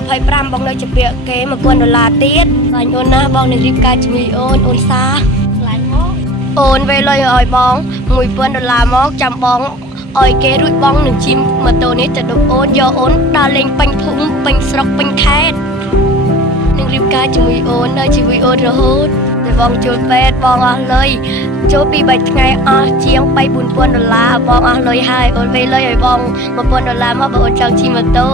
25បងនៅជាពាក្យគេ$1000ទៀតស្លាញ់អូនណាបងនឹងរៀបការជាមួយអូនសាស្លាញ់មកអូនវេលុយឲ្យបង$1000មកចាំបងឲ្យគេរួចបងនឹងជិះម៉ូតូនេះទៅដល់អូនយកអូនដើរលេងពេញភូមិពេញស្រុកពេញខេត្តនឹងរៀបការជាមួយអូននៅជាមួយអូនរហូតតែបងជួលពេទ្យបងអស់លុយចូលពី3ថ្ងៃអស់ជាង$3-4,000បងអស់លុយហើយអូនវេលុយឲ្យបង$1000មកបើអូនចង់ជិះម៉ូតូ